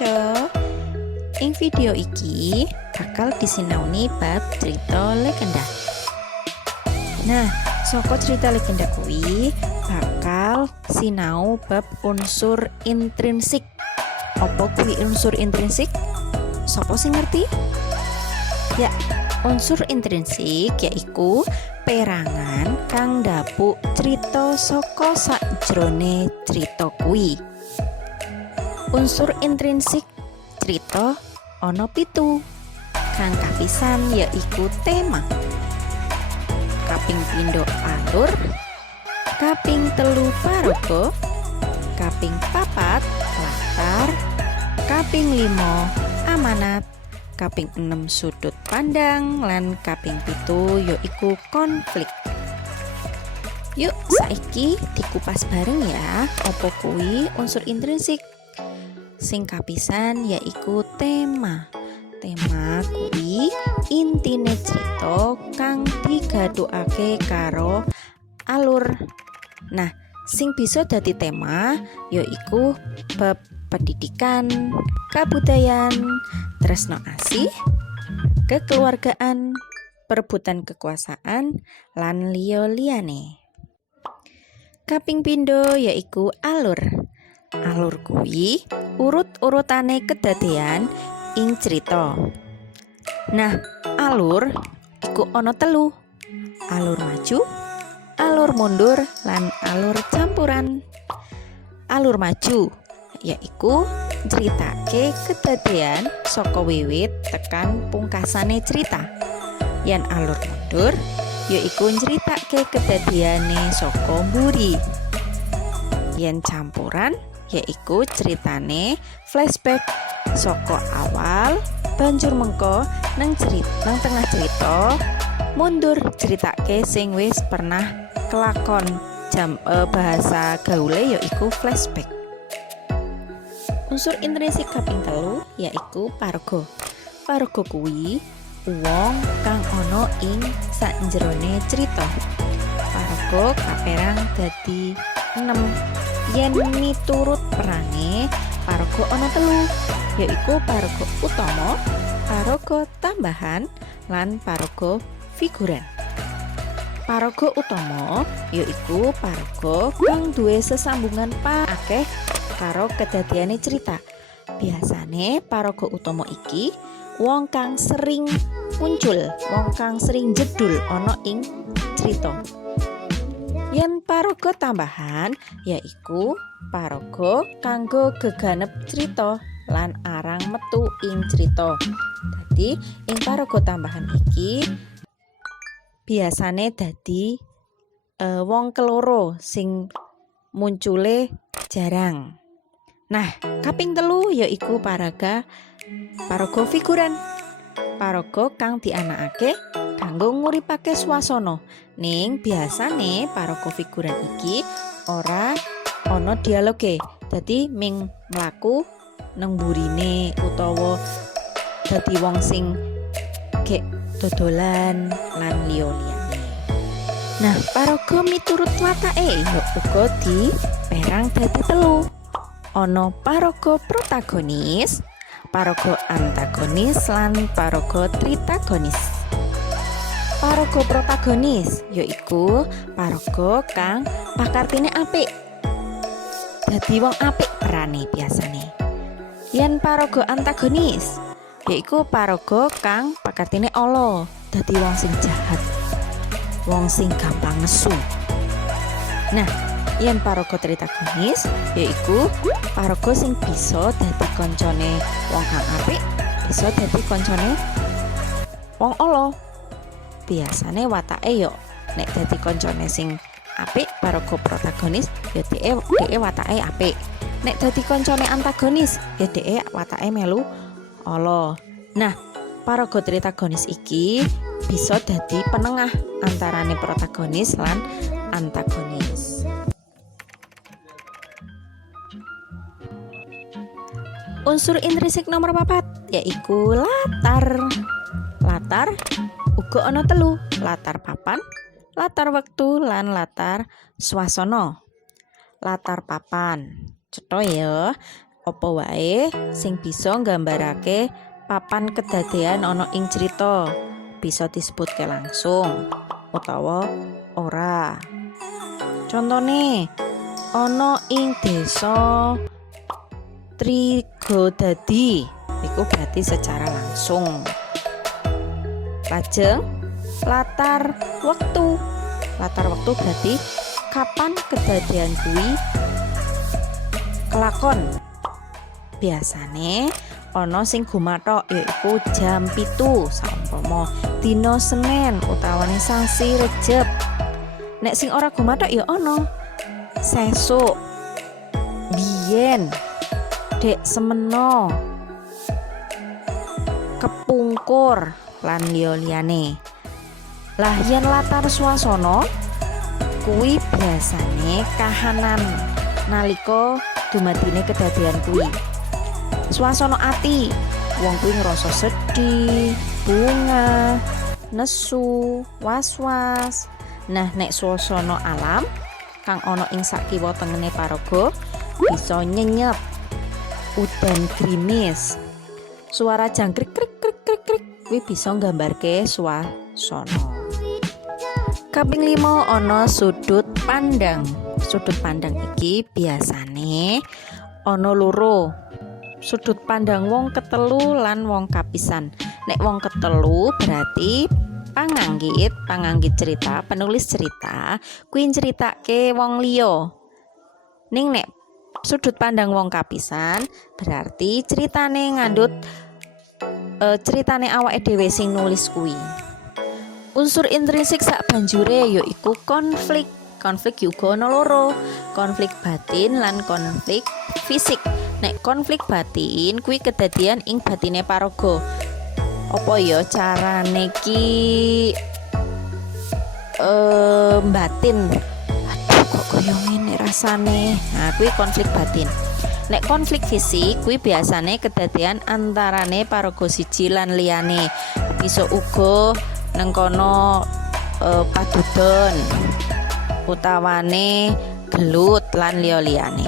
konco. Ing video iki bakal disinauni bab cerita legenda. Nah, saka cerita legenda kuwi bakal sinau bab unsur intrinsik. Apa kuwi unsur intrinsik? Sopo sing ngerti? Ya, unsur intrinsik yaiku perangan kang ndapuk cerita saka sakjroné cerita kuwi. Unsur intrinsik cerita ana 7. Kang kapisan yaiku tema, kaping pindho alur, kaping 3 paraga, kaping 4 latar, kaping 5 amanat, kaping 6 sudut pandang, lan kaping 7 yaiku konflik. Yuk saiki dikupas bareng ya, apa kuwi unsur intrinsik. Sing kapisan yaiku tema. Tema kuwi intine cerita kang digadhukake karo alur. Nah, sing bisa dadi tema yaiku bab pendidikan, kabudayaan, tresno asih, kekeluargaan, perebutan kekuasaan, lan liya-liyane. Kaping pindho yaiku alur. Alur kuwi urut-urutane kedadean ing cerita. Nah, alur iku ana 3. Alur maju, alur mundur, lan alur campuran. Alur maju yaiku nceritake kedadean saka wiwit tekan pungkasane cerita. Yen alur mundur yaiku nceritake kedadeane saka mburi. Yen campuran yaiku ceritane flashback saka awal banjur mengko nang tengah cerita mundur ceritake sing wis pernah kelakon. Bahasa gaule yaiku flashback. Unsur intrinsik kaping 3 yaiku paraga. Paraga kuwi wong kang ana ing sakjerone cerita. Paraga kaperang dadi 6. Yen miturut perange paraga ana 3 yaiku paraga utama, paraga tambahan, lan paraga figuran. Paraga utama yaiku paraga kang duwe sesambungan akeh karo kedadeane cerita. Biasane paraga utama iki wong kang sering muncul, wong kang sering jedul ana ing cerita. Yen paraga tambahan yaiku paraga kanggo geganep cerita lan arang metu ing cerita. Dadi ing paraga tambahan iki biasane dadi wong keloro sing muncule jarang. Nah, kaping 3 yaiku paraga figuran. Paraga kang dianakake kanggo nguripake swasana. Ning biasane paraga figuran iki ora ana dialoge. Dadi ming mlaku nang burine utawa dadi wong sing gek dodolan lan liya-liyane. Nah, paraga miturut watake ya uga diperang dadi 3. Ana paraga protagonis, paraga antagonis, lan paraga tritagonis. Paraga protagonis yaiku paraga kang pakartine apik. Dadi wong apik perane biasane. Yen paraga antagonis yaiku paraga kang pakartine ala. Dadi wong sing jahat, wong sing gampang nesu. Nah, yen paraga tritagonis yaiku paraga sing bisa dadi koncone wong kang apik, bisa dadi koncone wong ala. Biasane watake yo nek dadi koncone sing apik paraga protagonis ya dhek watake apik. Nek dadi koncone antagonis ya dhek watake melu ala. Nah, paraga tritagonis iki bisa dadi penengah antarane protagonis lan antagonis. Unsur intrinsik nomor 4 yaiku latar. Latar uga ana 3, latar papan, latar wektu, lan latar swasana. Latar papan cetha ya, Apa wae sing bisa nggambarake papan kedadean ana ing crita bisa disebutke langsung utawa ora. Contone ana ing desa Trigodadi, iku berarti secara langsung. Lajeng latar waktu berarti kapan kedadian kuwi kelakon. Biasane ana sing gumathok yaiku jam 7 saumpama dina Senin utawane sasi Rejeb. Nek sing ora gumathok ya ana sesuk, biyen, dek semeno, kepungkur lan liya-liyane. Lah yen latar swasana kuwi biasane kahanan nalika dumadine kedadian kuwi. Swasana ati, wong kuwi ngrasa sedih, bunga, nesu, was-was. Nah, nek swasana alam kang ana ing sakiwa tengene paraga bisa nyenyep, udan grimis, suara jangkrik krik krik krik krik kuwi bisa nggambarke swasana. Kaping 5 ana sudut pandang. Sudut pandang iki biasane ana loro. Sudut pandang wong ketelu lan wong kapisan. Nek wong ketelu berarti panganggit cerita, penulis cerita kuwi nceritake wong liya. Ning nek sudut pandang wong kapisan berarti ceritane ngandhut ceritane awake dhewe sing nulis kuwi. Unsur intrinsik sak banjure yaiku konflik. Konflik juga ana loro, konflik batin lan konflik fisik. Nek konflik batin kuwi kedadian ing batine paraga. Apa ya carane ki batin? Aduh kok kaya ngene rasane. Nah, kuwi konflik batin. Nek konflik fisik kuwi biasane kedadian antarane paraga siji lan liyane. Bisa uga nang kono padudon utawane gelut lan liya-liyane.